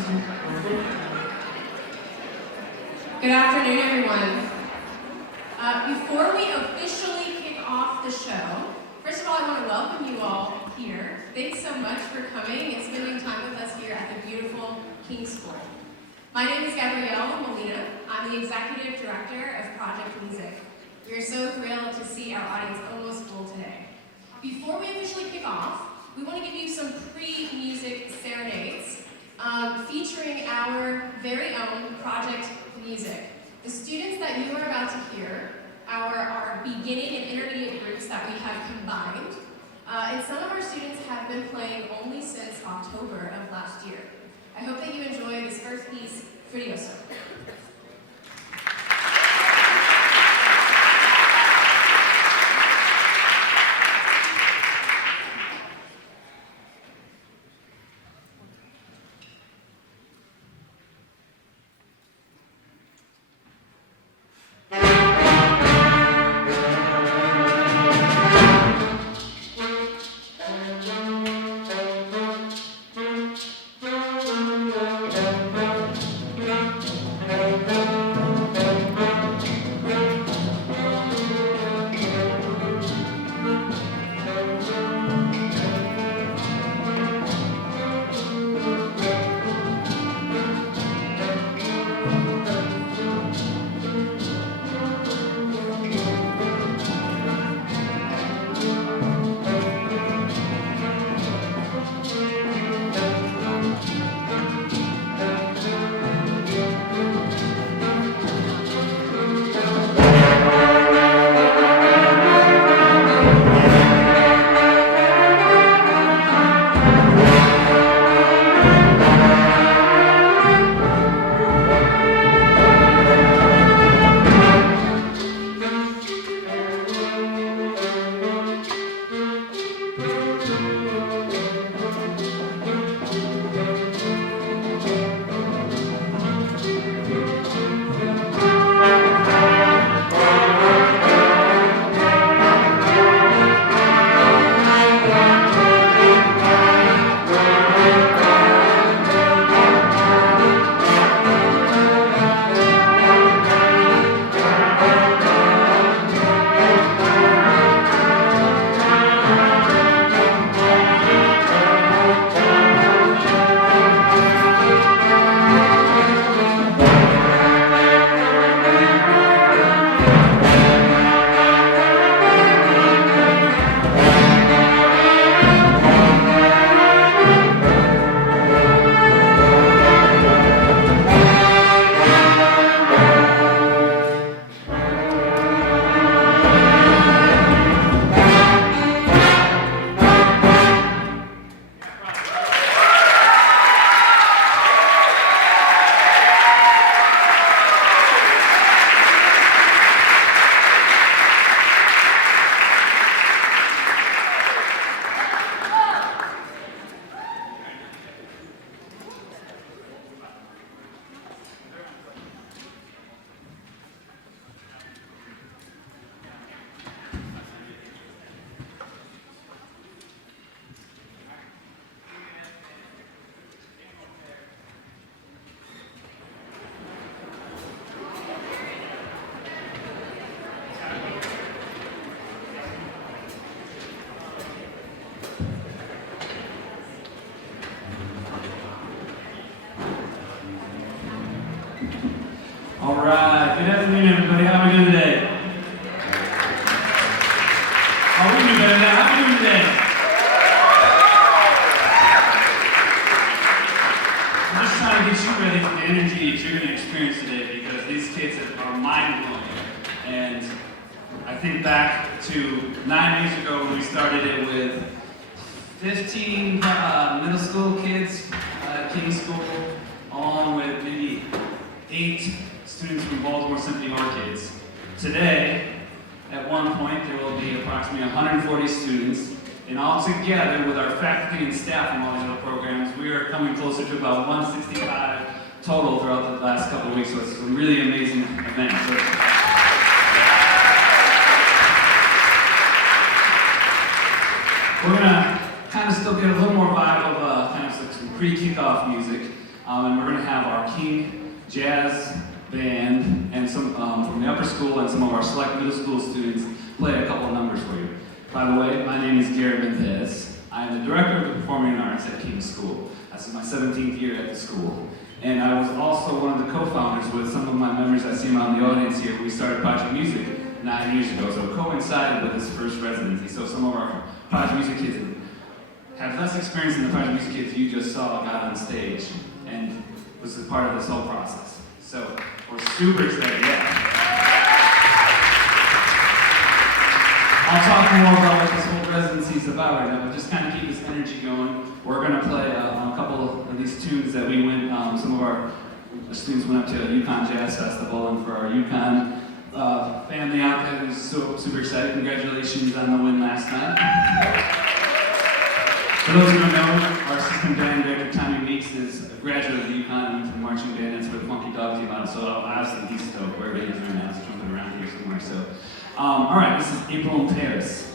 Good afternoon, everyone. Before we officially kick off the show, first of all, I want to welcome you all here. Thanks so much for coming and spending time with us here at the beautiful King's School. My name is Gabrielle Molina. I'm the Executive Director of Project Music. We are so thrilled to see our audience almost full today. Before we officially kick off, we want to give you some pre-music serenades featuring our very own Project Music. The students that you are about to hear are our beginning and intermediate groups that we have combined. And some of our students have been playing only since October of last year. I hope that you enjoy this first piece, Furioso. All right, good afternoon, everybody. How are we doing today? Oh, we can do better than that. How are we doing today? I'm just trying to get you ready for the energy that you're going to experience today, because these kids are mind-blowing. And I think back to 9 years ago when we started it with 15 middle school kids at King's School, along with maybe 8 students from Baltimore Symphony Orchids. Today, at one point, there will be approximately 140 students, and all together with our faculty and staff from all these other programs, we are coming closer to about 165 total throughout the last couple of weeks, so it's a really amazing event. So, we're going to kind of still get a little more vibe of kind of some pre-kickoff music. And we're going to have our King Jazz Band and some from the upper school and some of our select middle school students play a couple of numbers for you. By the way, my name is Garrett Mendez. I am the director of the Performing Arts at King School. This is my 17th year at the school. And I was also one of the co-founders with some of my members I see around the audience here. We started Project Music 9 years ago, so it coincided with his first residency. So some of our Project Music kids have less experience than the Project Music kids you just saw got on stage and was a part of this whole process. So we're super excited, yeah. I'll talk more about what this whole residency is about right now, but just kind of keep this energy going. We're going to play a couple of these tunes that we went, some of our students went up to a Yukon Jazz Festival, and for our Yukon family out there who's super excited, congratulations on the win last night. For those who don't know, our assistant band director, Tommy Weeks, is a graduate of the Yukon and went to the marching band. That's where the Funky Dog team out. So obviously he's stoked wherever he is right now. He's jumping around here somewhere. So, all right, this is April in Paris.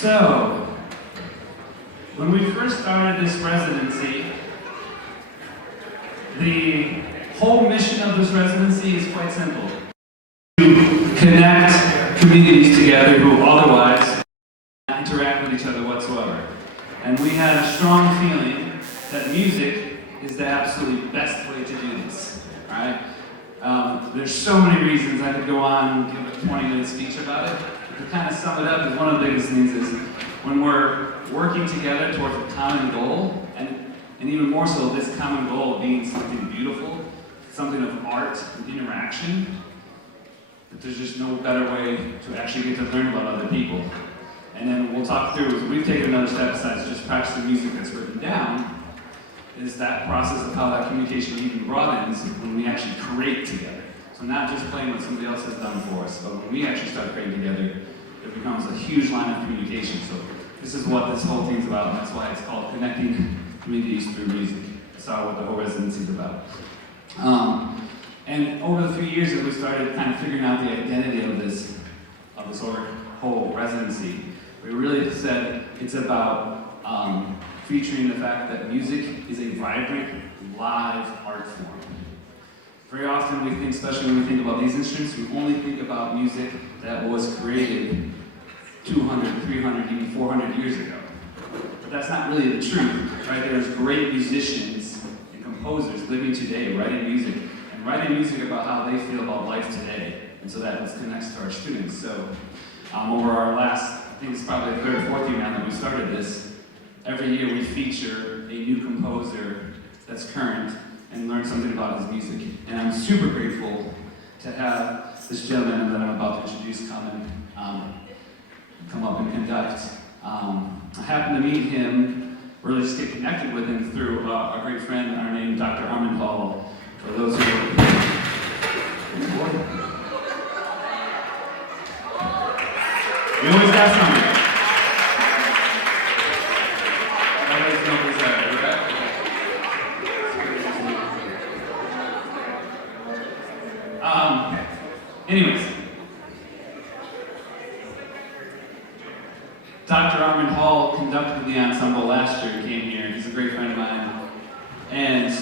So, when we first started this residency, the whole mission of this residency is quite simple. To connect communities together who otherwise interact with each other whatsoever. And we had a strong feeling that music is the absolutely best way to do this, right? There's so many reasons. I could go on and give a 20-minute speech about it. But to kind of sum it up, is one of the biggest things is when we're working together towards a common goal, and even more so this common goal being something beautiful, something of art and interaction, that there's just no better way to actually get to learn about other people. And then we'll talk through, we've taken another step besides just practicing music that's written down, is that process of how that communication even broadens when we actually create together. So not just playing what somebody else has done for us, but when we actually start creating together, it becomes a huge line of communication. So this is what this whole thing's about, and that's why it's called Connecting Communities Through Music. That's what the whole residency is about. And over the few years as we started kind of figuring out the identity of this whole residency, we really said it's about featuring the fact that music is a vibrant, live art form. Very often we think, especially when we think about these instruments, we only think about music that was created 200, 300, even 400 years ago. But that's not really the truth, right? There's great musicians and composers living today, writing music about how they feel about life today. And so that connects to our students. So over our last, I think it's probably the third or fourth year now that we started this, every year we feature a new composer that's current and learn something about his music. And I'm super grateful to have this gentleman that I'm about to introduce come up and conduct. I happened to meet him, really just get connected with him through a great friend, our name, Dr. Armand Hall. For those who we always got something. Nobody's know who's that, right? Anyways, Dr. Armand Hall conducted the ensemble last year. He came here. He's a great friend of mine, and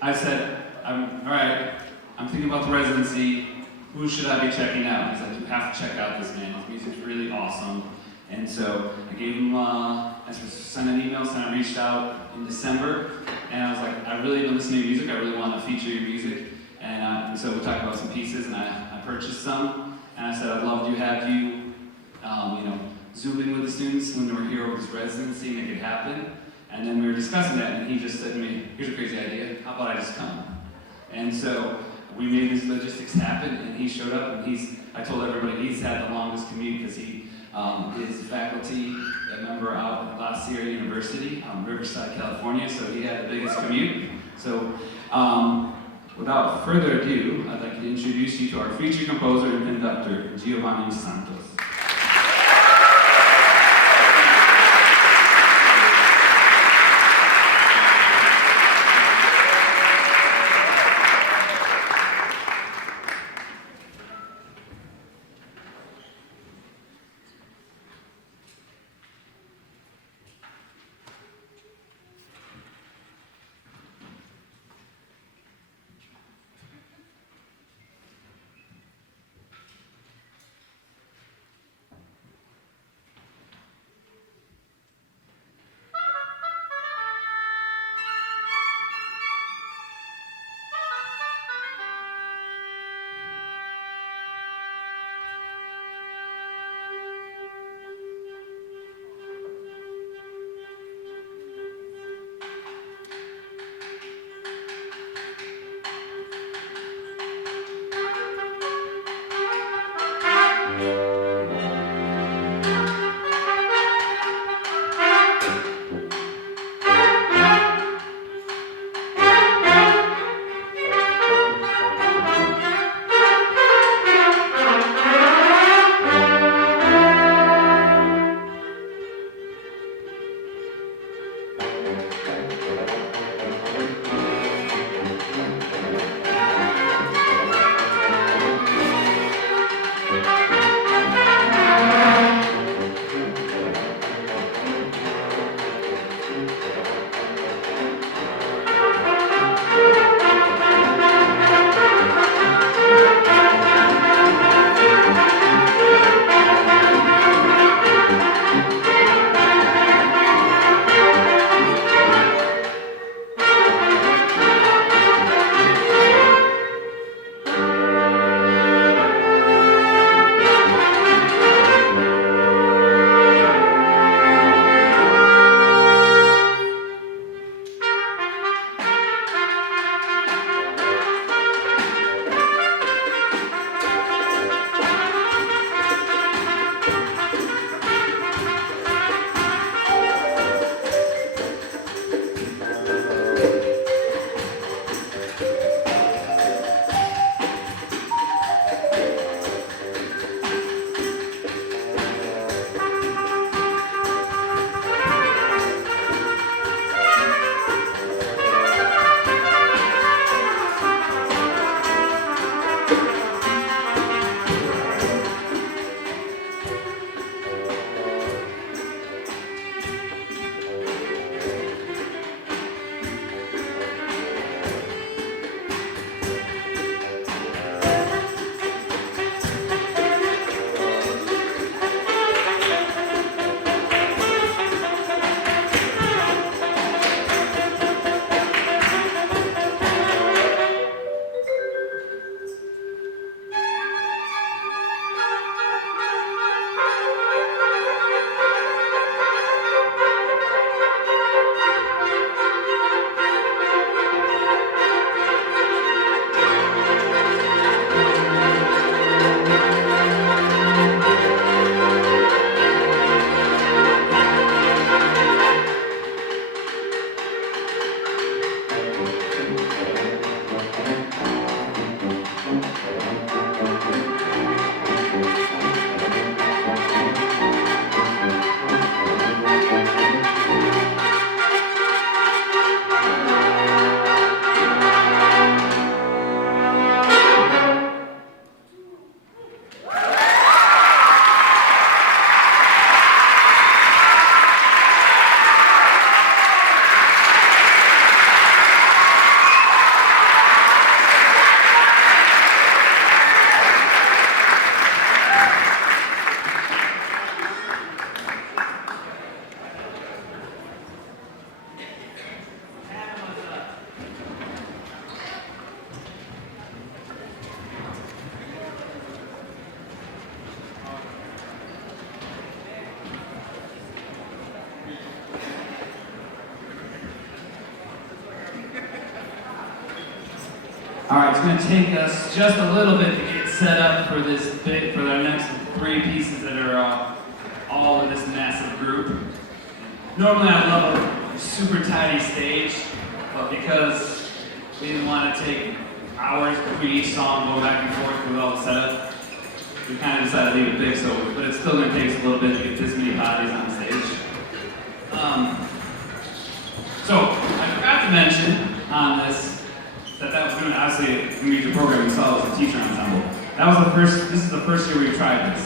I said, all right, I'm thinking about the residency. Who should I be checking out? He's like, you have to check out this man. His music's really awesome. And so I gave him, I sent an email, I reached out in December, and I was like, I really been listening to your music. I really want to feature your music. And so we talked about some pieces, and I purchased some. And I said, I'd love to have you, Zoom in with the students when they were here over this residency, make it happen. And then we were discussing that, and he just said to me, here's a crazy idea, how about I just come? And so we made these logistics happen, and he showed up, and I told everybody he's had the longest commute because he is faculty, a member out at La Sierra University, Riverside, California, so he had the biggest commute. So without further ado, I'd like to introduce you to our featured composer and conductor, Giovanni Santos. All right, it's going to take us just a little bit to get set up for our next three pieces that are all of this massive group. Normally I love a super tidy stage, but because we didn't want to take hours between each song going back and forth with all the setup, we kind of decided to leave it big, but it's still going to take us a little bit to get this many bodies on stage. So I forgot to mention on this that was going to, obviously, the music program we saw was a teacher ensemble. This is the first year we've tried this.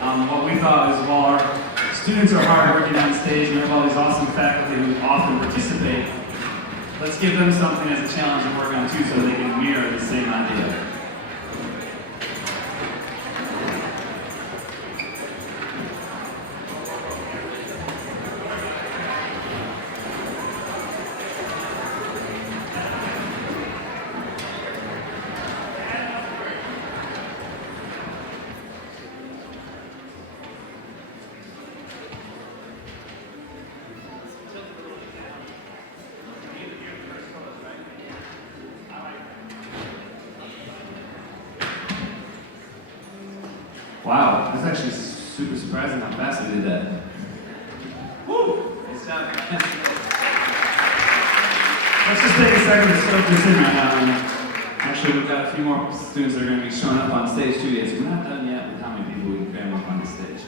What we thought is, while our students are hard working on stage and we have all these awesome faculty who often participate, let's give them something as a challenge to work on too so they can mirror the same idea. Wow, that's actually super surprising how fast we did that. Woo! Nice job. Let's just take a second to soak this in right now. Actually, we've got a few more students that are going to be showing up on stage too yet, so we're not done yet with how many people we can cram up on the stage.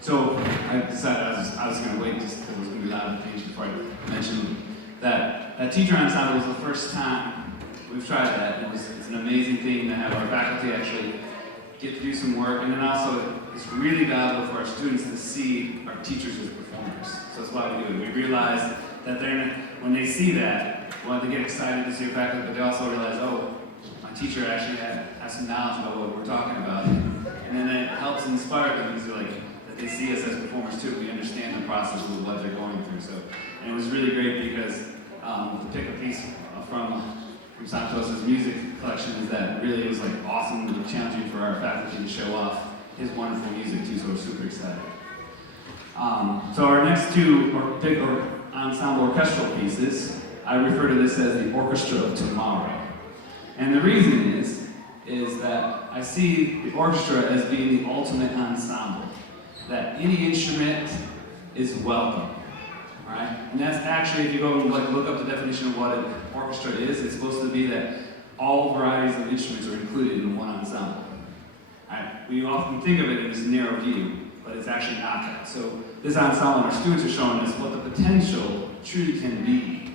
So I decided I was going to wait just because it was going to be loud things before I mentioned that teacher ensemble was the first time we've tried that. It's an amazing thing to have our faculty actually get to do some work, and then also it's really valuable for our students to see our teachers as performers. So that's why we do it. We realize that when they see that, well, they get excited to see a faculty, but they also realize, oh, my teacher actually has some knowledge about what we're talking about, and then it helps inspire them because that they see us as performers too. We understand the process of what they're going through. So, and it was really great because to pick a piece from Santos's music collection is that really it was awesome and challenging for our faculty to show off his wonderful music too, so we're super excited. So our next two big ensemble orchestral pieces, I refer to this as the Orchestra of Tomorrow. And the reason is that I see the orchestra as being the ultimate ensemble, that any instrument is welcome. Right? And that's actually, if you go and look up the definition of what an orchestra is, it's supposed to be that all varieties of instruments are included in one ensemble. Right? We often think of it in this narrow view, but it's actually not that. So this ensemble, our students are showing us what the potential truly can be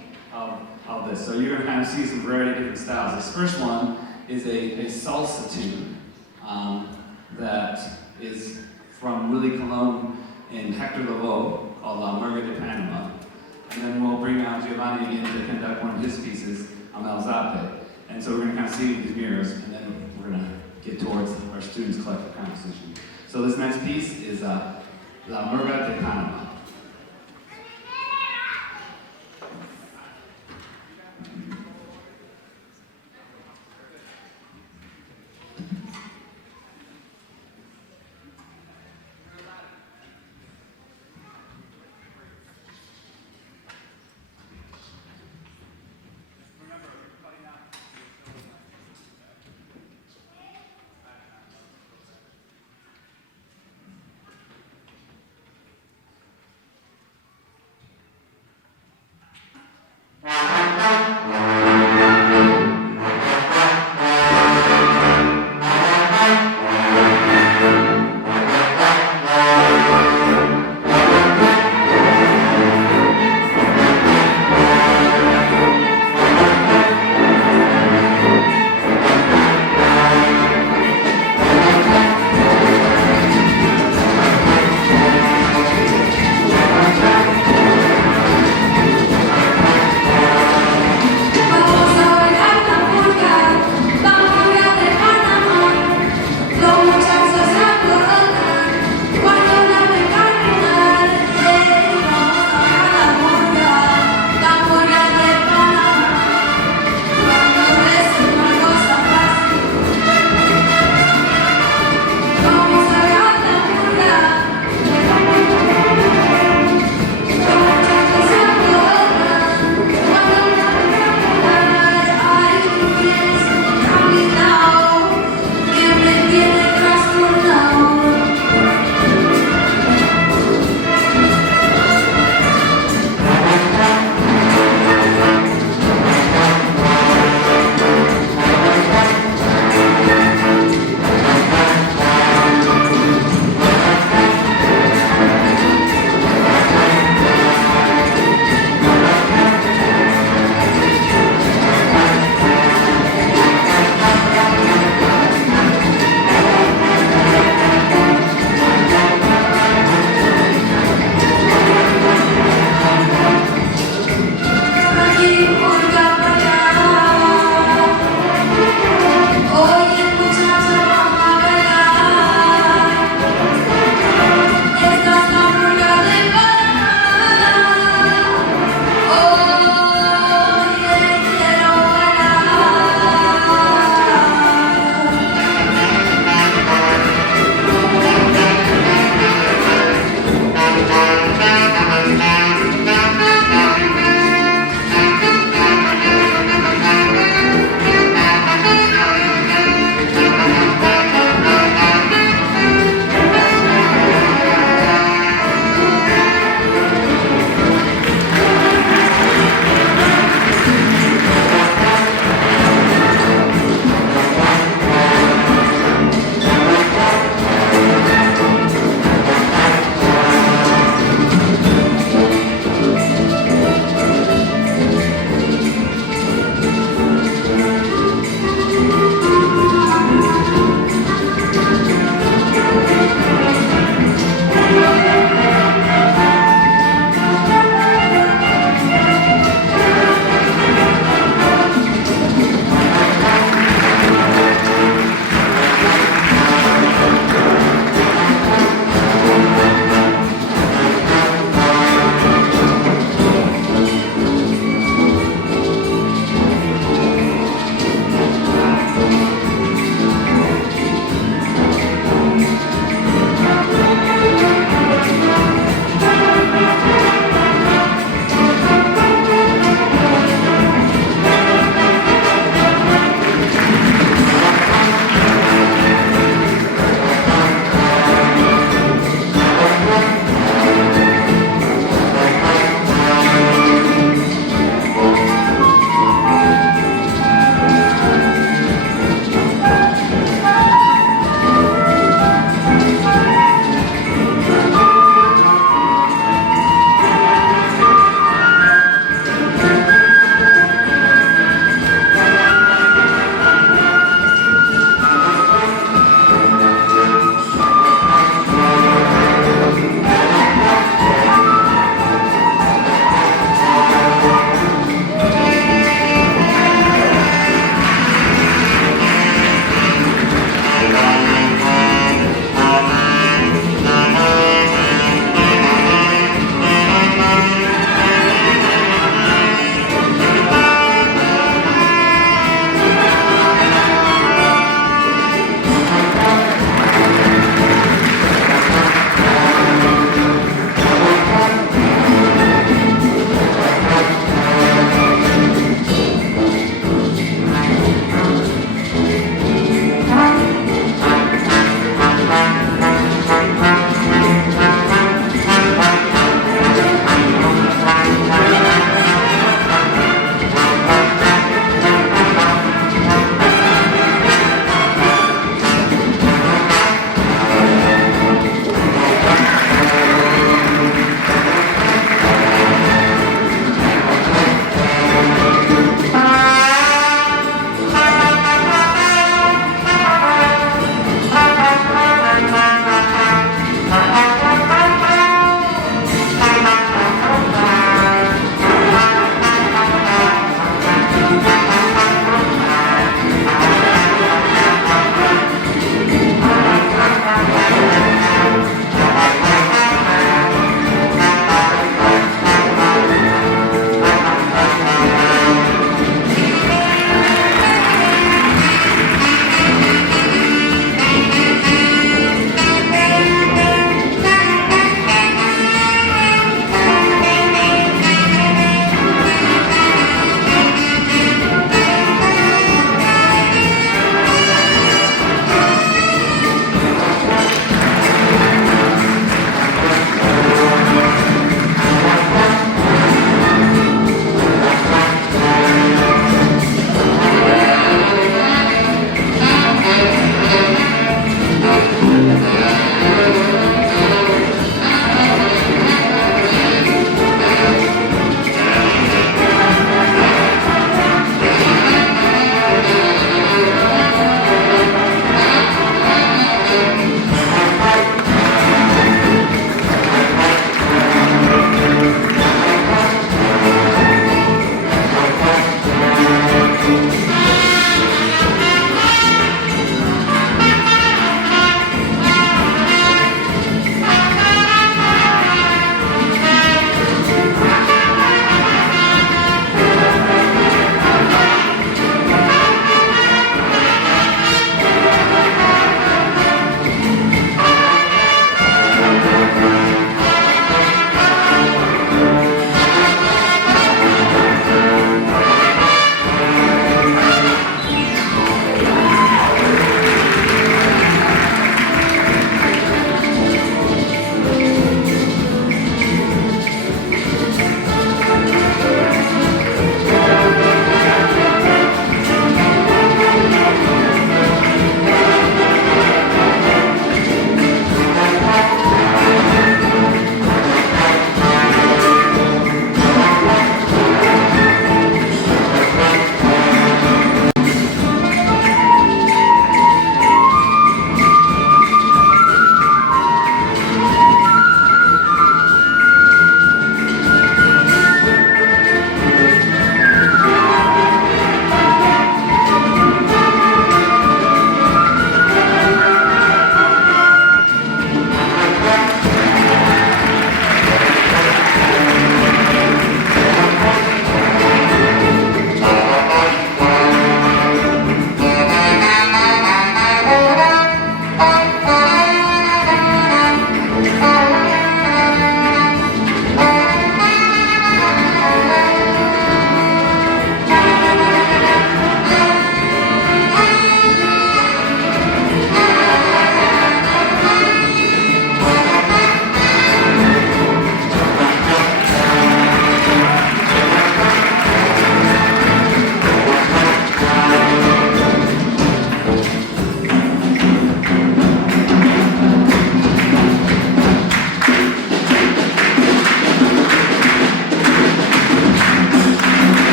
of this. So you're going to kind of see some variety of different styles. This first one is a salsa tune that is from Willie Colon and Hector Lavoe, called La Murga de Panama. And then we'll bring out Giovanni again to conduct one of his pieces, Amel Zape. And so we're going to kind of see these mirrors, and then we're going to get towards our students' collective composition. So this next piece is La Murga de Panama.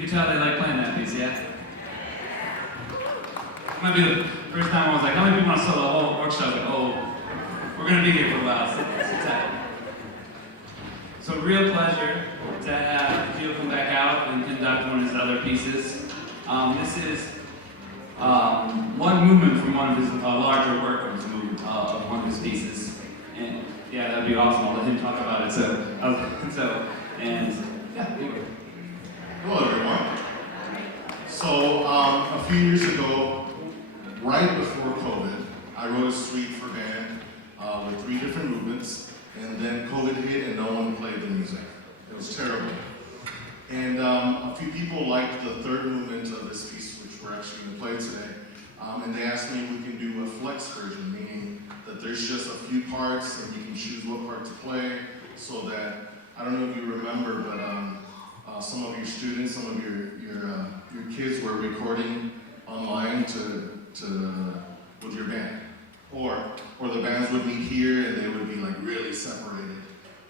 You can tell they like playing that piece, yeah? It might be the first time I was like, how many people want to solo? The whole workshop, like, oh, we're going to be here for a while. Sit tight. So real pleasure to have Gio come back out and conduct one of his other pieces. This is one movement from one of his larger work of one of his pieces. And yeah, that'd be awesome. I'll let him talk about it. Hello, everyone. So, a few years ago, right before COVID, I wrote a suite for band with 3 different movements, and then COVID hit and no one played the music. It was terrible. And a few people liked the 3rd movement of this piece, which we're actually going to play today, and they asked me if we can do a flex version, meaning that there's just a few parts and you can choose what part to play, so that, I don't know if you remember, but some of your students, some of your kids were recording online with your band, or the bands would meet here and they would be like really separated,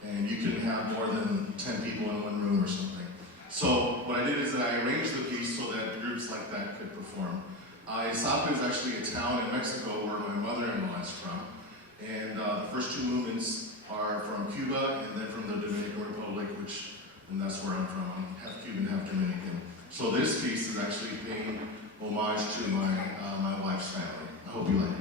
and you couldn't have more than 10 people in one room or something. So what I did is that I arranged the piece so that groups like that could perform. Iztapa is actually a town in Mexico where my mother-in-law is from, and the first 2 movements are from Cuba and then from the Dominican Republic, and that's where I'm from. I'm half Cuban, half Dominican. So this piece is actually paying homage to my wife's family. I hope you like it.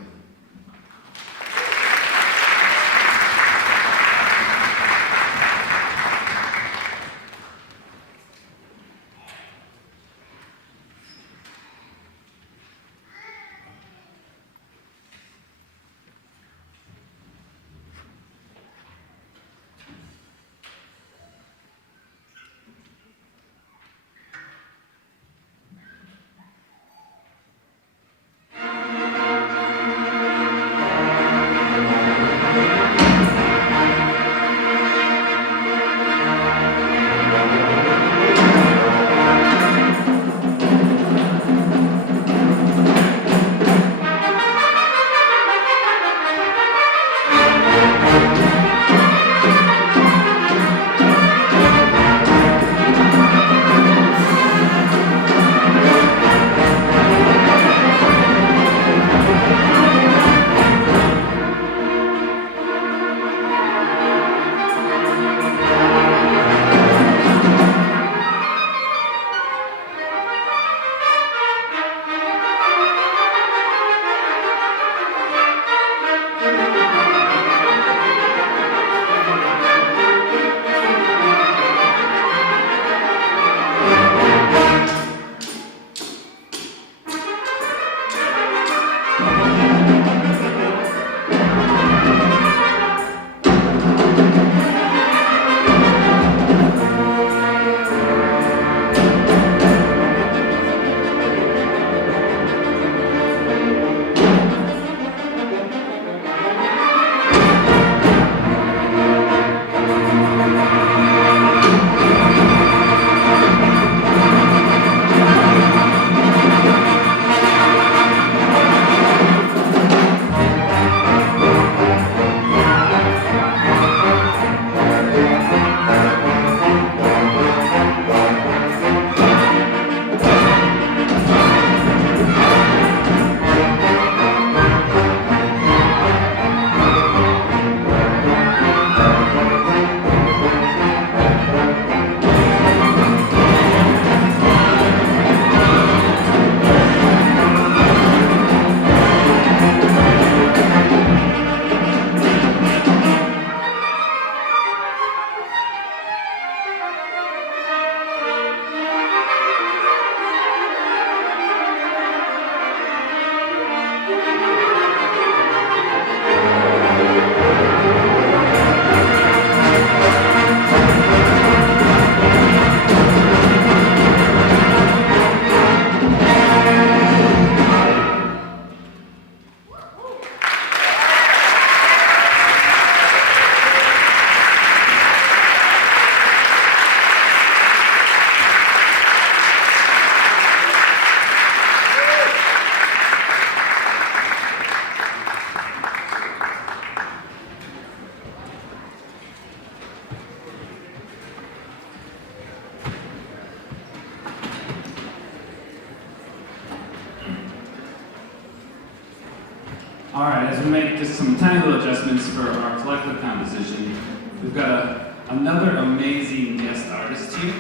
as we make just some tiny little adjustments for our collective composition, we've got another amazing guest artist here.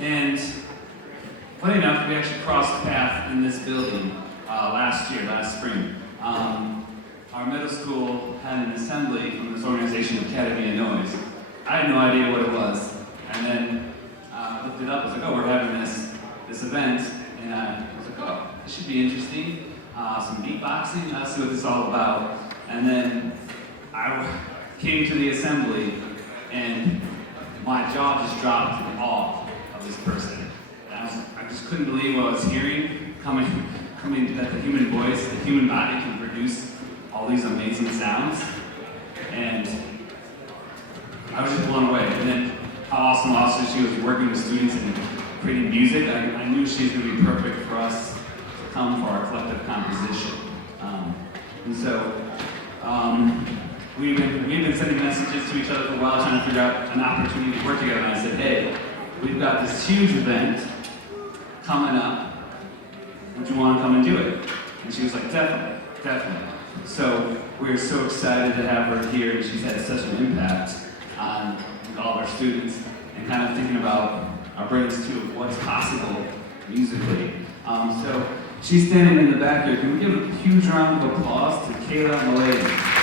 And funny enough, we actually crossed paths in this building last spring. Our middle school had an assembly from this organization, Academy of Noise. I had no idea what it was. And then looked it up, I was like, oh, we're having this event. And I was like, oh, this should be interesting. Some beatboxing, let's see what this is all about. And then I came to the assembly and my jaw just dropped in awe of this person. I just couldn't believe what I was hearing, coming that the human voice, the human body can produce all these amazing sounds. And I was just blown away. And then how awesome also she was working with students and creating music. I knew she was going to be perfect for us to come for our collective composition. And so we've been sending messages to each other for a while, trying to figure out an opportunity to work together. And I said, hey, we've got this huge event coming up. Would you want to come and do it? And she was like, definitely, definitely. So we're so excited to have her here. She's had such an impact on all of our students and kind of thinking about our brains too, what's possible musically. So she's standing in the back here. Can we give a huge round of applause to Kayla Malay?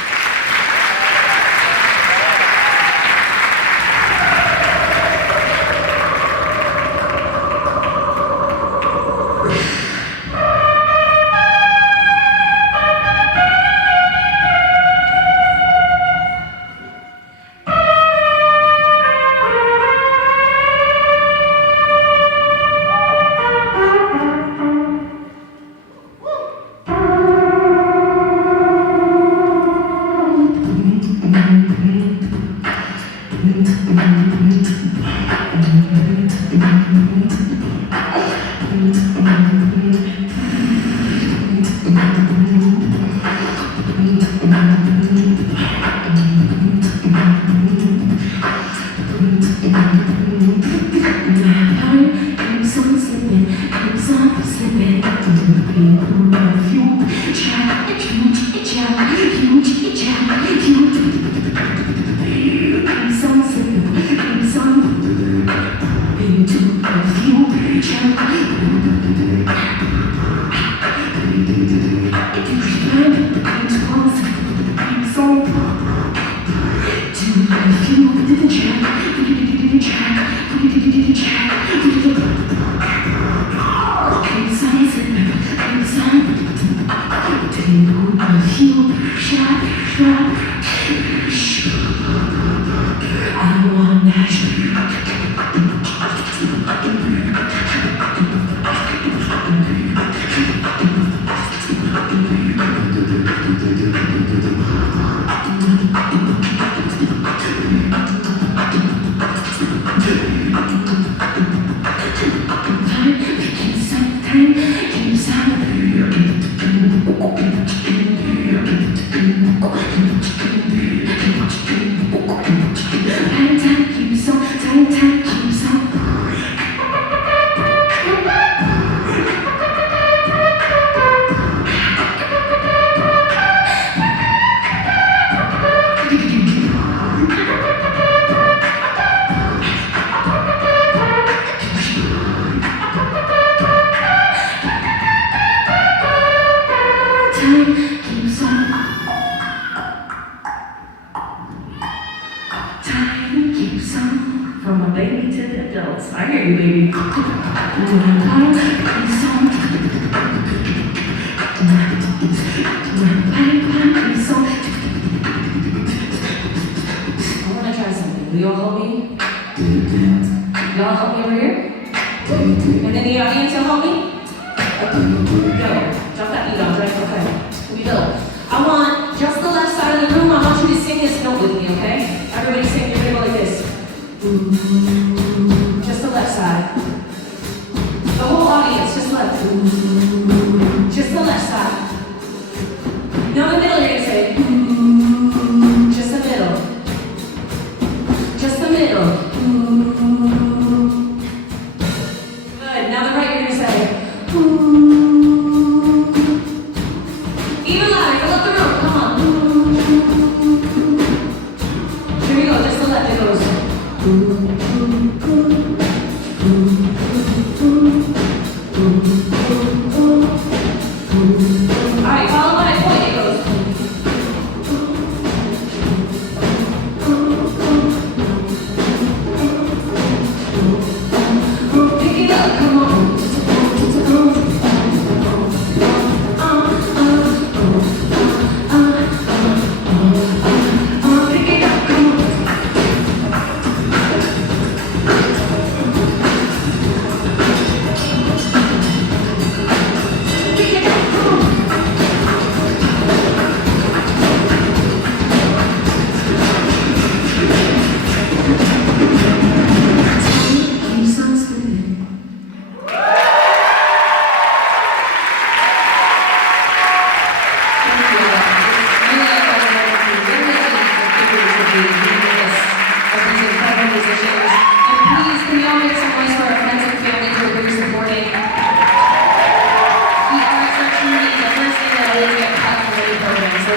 Even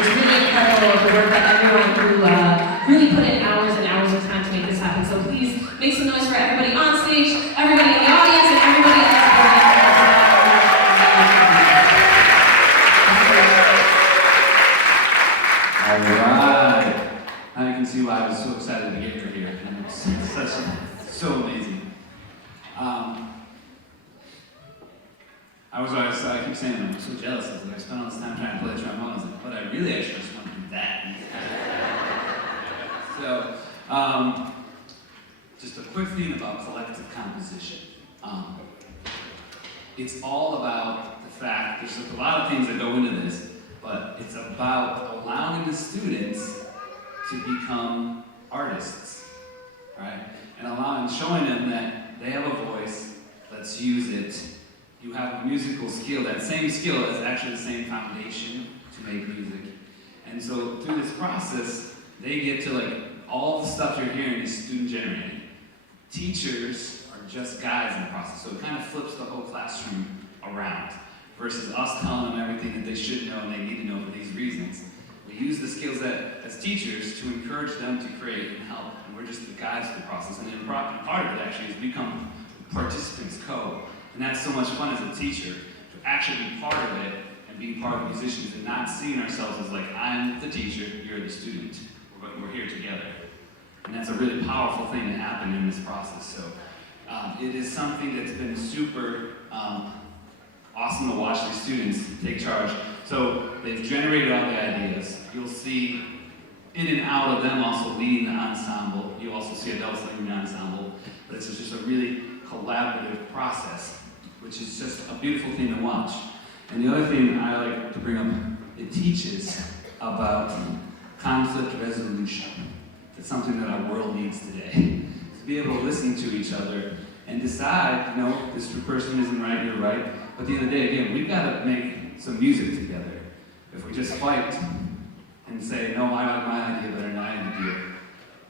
It's really incredible the work that everyone who really put in hours and hours of time to make this happen. So please make some noise for everybody on stage, everybody in the audience, and everybody in this building. Alright. Now you can see why I was so excited to get her here. And it's so amazing. I keep saying I'm so jealous. I spent all this time trying to play the trombone. I was like, but I really actually just want to do that. So, just a quick thing about collective composition. It's all about the fact, there's a lot of things that go into this, but it's about allowing the students to become artists, right? And showing them that they have a voice, let's use it. You have a musical skill, that same skill is actually the same foundation to make music. And so through this process, they get to all the stuff you're hearing is student generated. Teachers are just guides in the process, so it kind of flips the whole classroom around versus us telling them everything that they should know and they need to know for these reasons. We use the skills as teachers to encourage them to create and help, and we're just the guides to the process. And then part of it actually is become participants code. And that's so much fun as a teacher, to actually be part of it and be part of the musicians and not seeing ourselves as I'm the teacher, you're the student. We're here together. And that's a really powerful thing that happened in this process. So it is something that's been super awesome to watch these students take charge. So they've generated all the ideas. You'll see in and out of them also leading the ensemble. You also see adults leading the ensemble. But it's just a really collaborative process, which is just a beautiful thing to watch. And the other thing I like to bring up, it teaches about conflict resolution. It's something that our world needs today. To be able to listen to each other and decide, this person isn't right, you're right. But at the end of the day, again, we've got to make some music together. If we just fight and say, no, I like my idea better than I idea,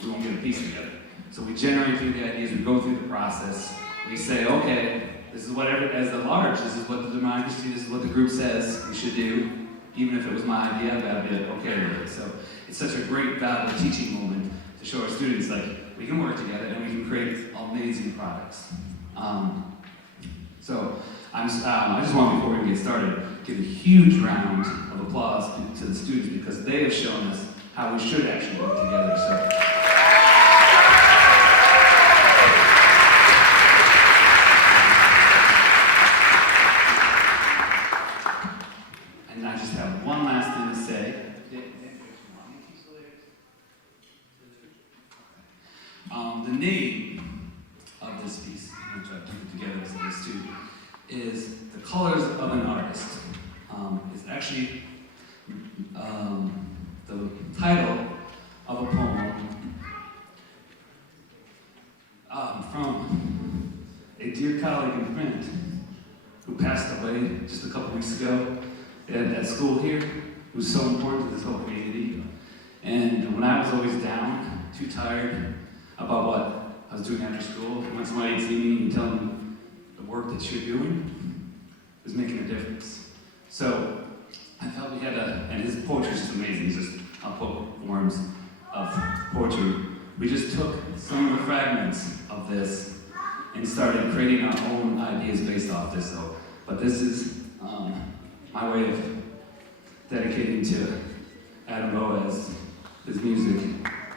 we won't get a piece together. So we generate through the ideas, we go through the process, we say, okay, this is whatever, as the large, this is what the democracy, this is what the group says we should do. Even if it was my idea, I've got to be okay with it. So it's such a great, valuable teaching moment to show our students, we can work together and we can create amazing products. So I just want, before we get started, give a huge round of applause to the students because they have shown us how we should actually work together. So. And I just have one last thing to say. The name of this piece, which I put together as this too, is The Colors of an Artist. It's actually the title of a poem from a dear colleague and friend who passed away just a couple weeks ago at school here, who was so important to this whole community. And when I was always down, too tired about what I was doing after school, when somebody would see me and tell them the work that you're doing is making a difference. So I felt we had and his poetry is just amazing. He's just forms of poetry. We just took some of the fragments of this and started creating our own ideas based off this. But this is my way of dedicating to Adam Boaz, his music,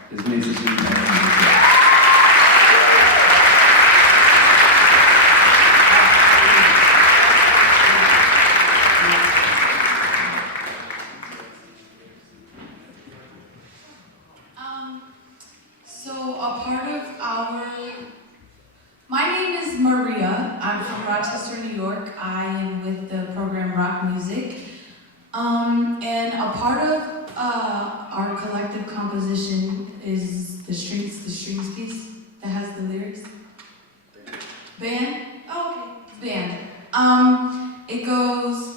his music. My name is Maria. I'm from Rochester, New York. I am with the program Rock Music. And a part of our collective composition is the strings piece that has the lyrics. Band? Oh, okay. It's band. It goes.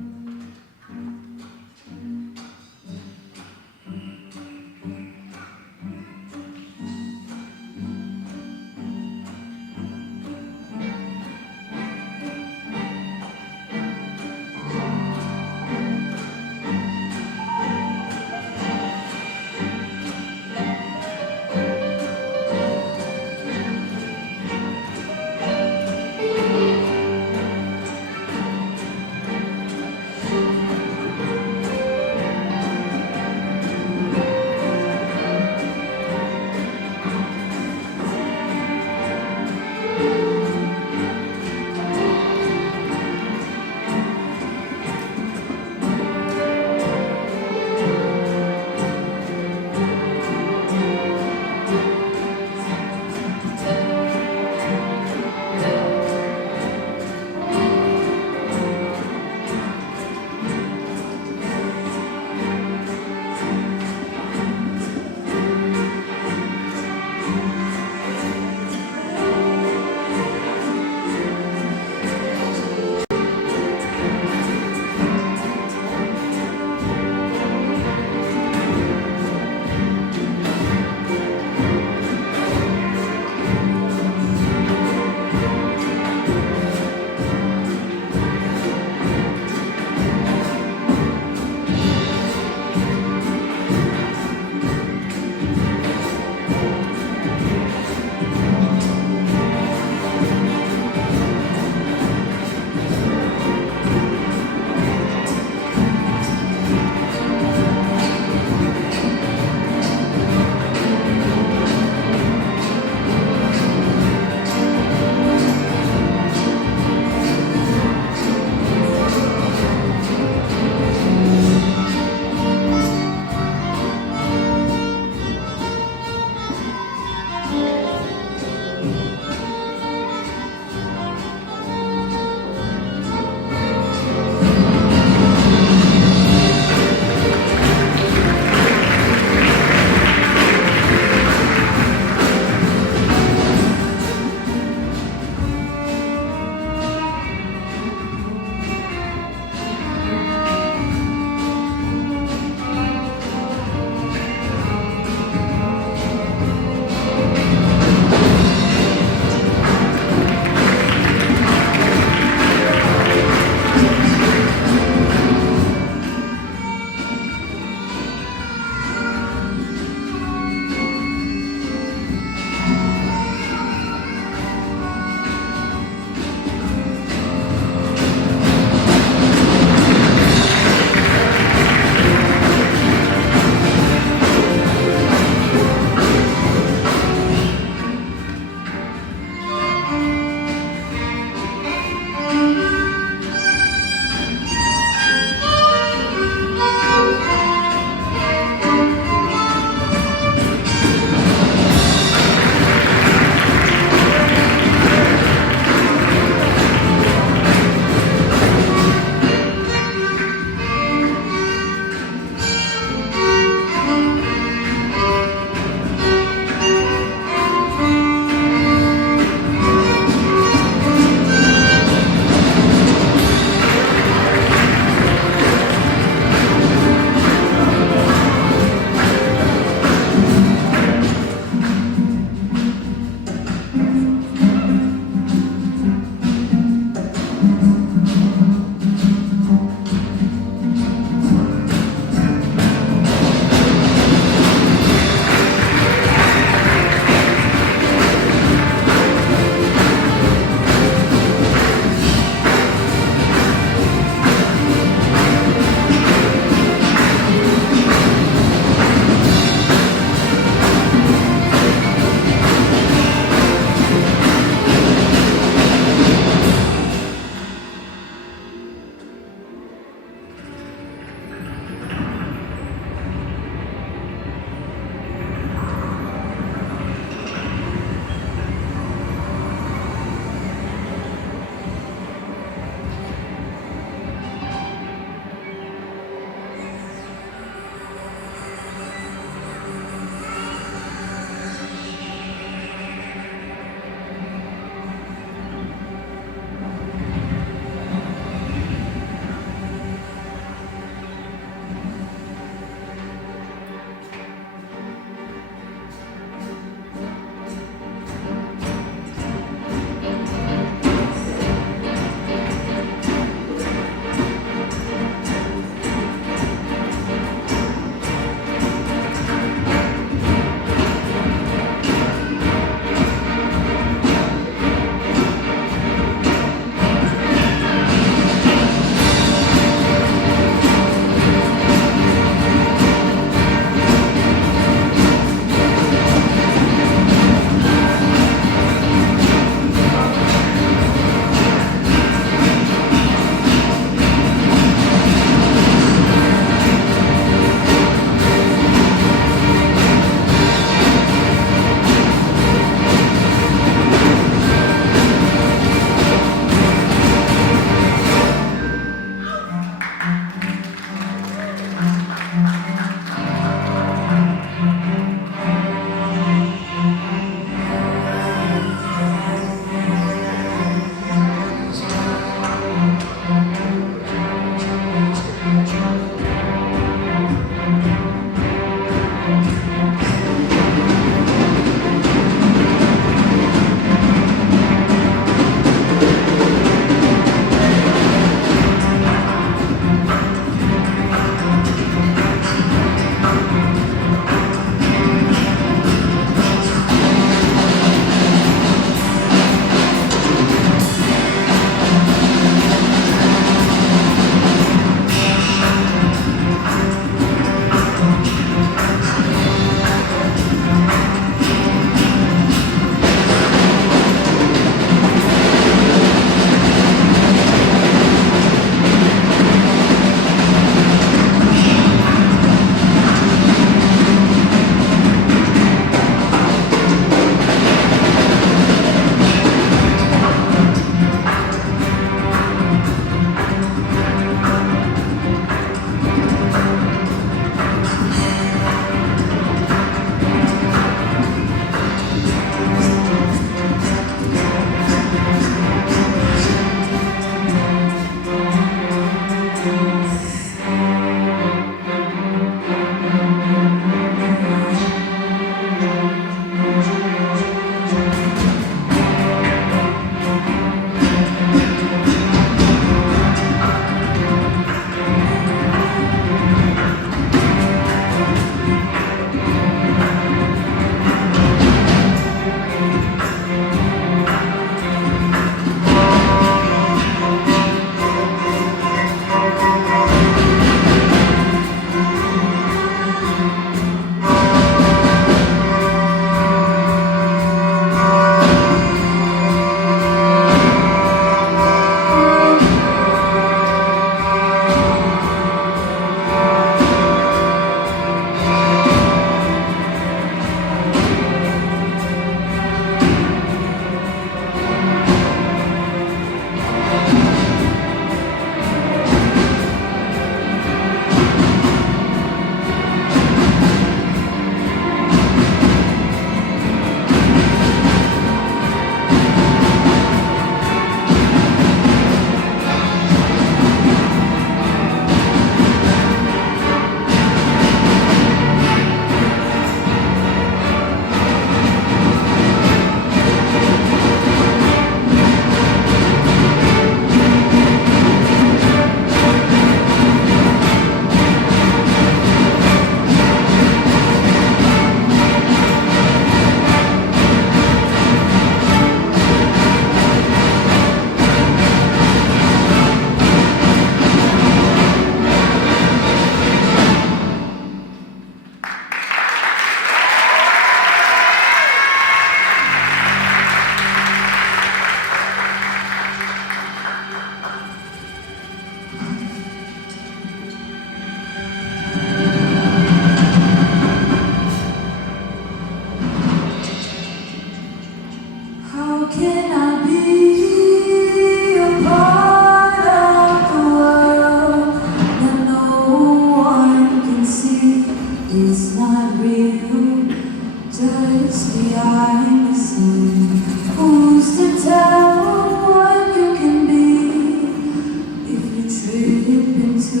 slip into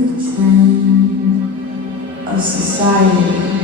the trend of society.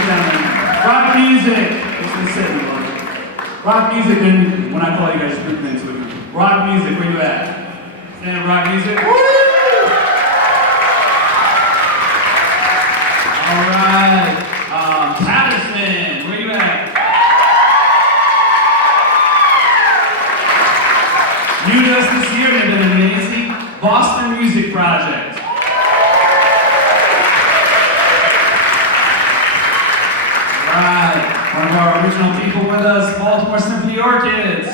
sit down right now. Rock music. Just sit in rock music, and when I call you guys, group things with me. Rock music, where you at? Stand up, rock music. Woo! All right. Patterson, where you at? New to us this year, they've been amazing. Boston Music Project. Right. One of our original people with us, Baltimore Symphony Orchids.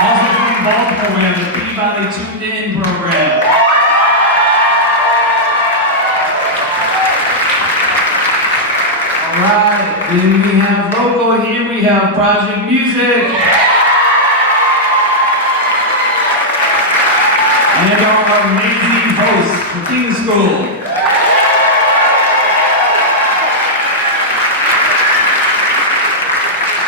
Also from Baltimore, we have the Peabody Tuned In program. Alright, then we have local here, we have Project Music. And our amazing host, the King School.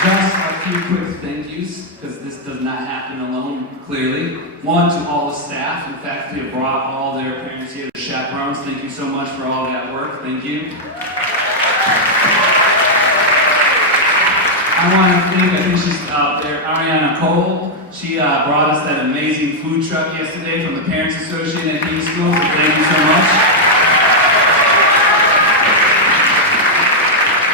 Just a few quick thank yous, because this does not happen alone, clearly. One, to all the staff and faculty have brought all their parents here, the chaperones. Thank you so much for all that work. Thank you. I want to thank, I think she's out there, Ariana Cole. She brought us that amazing food truck yesterday from the Parents Association at King School, so thank you so much.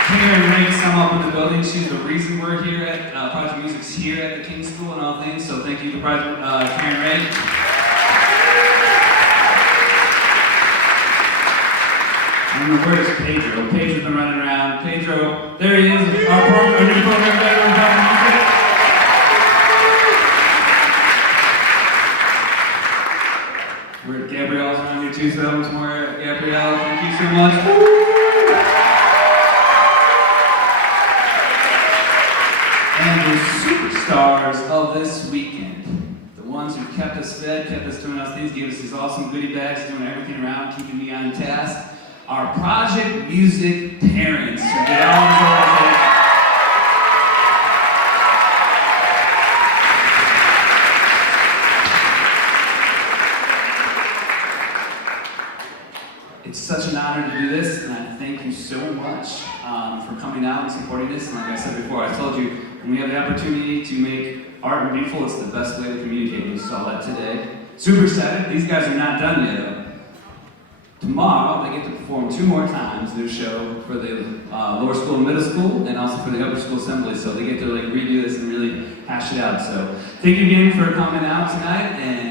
Karen Ray, some up in the building. She's the reason we're here at Project Music's here at the King School and all things, so thank you to Project Karen Ray. I don't know, where is Pedro? Pedro's been running around. Pedro, there he is, our new program director of Project Music. We're at Gabrielle's around here too, so that was more Gabrielle. Thank you so much. And the superstars of this weekend, the ones who kept us fed, kept us doing those things, gave us these awesome goodie bags, doing everything around, keeping me on task. Our Project Music parents who get all involved. It's such an honor to do this, and I thank you so much for coming out and supporting this. And like I said before, I told you, when we have the opportunity to make art beautiful, it's the best way to communicate. You saw that today. Super excited. These guys are not done yet, though. Tomorrow, they get to perform 2 more times their show for the lower school and middle school, and also for the upper school assembly. So they get to redo this and really hash it out. So thank you again for coming out tonight, and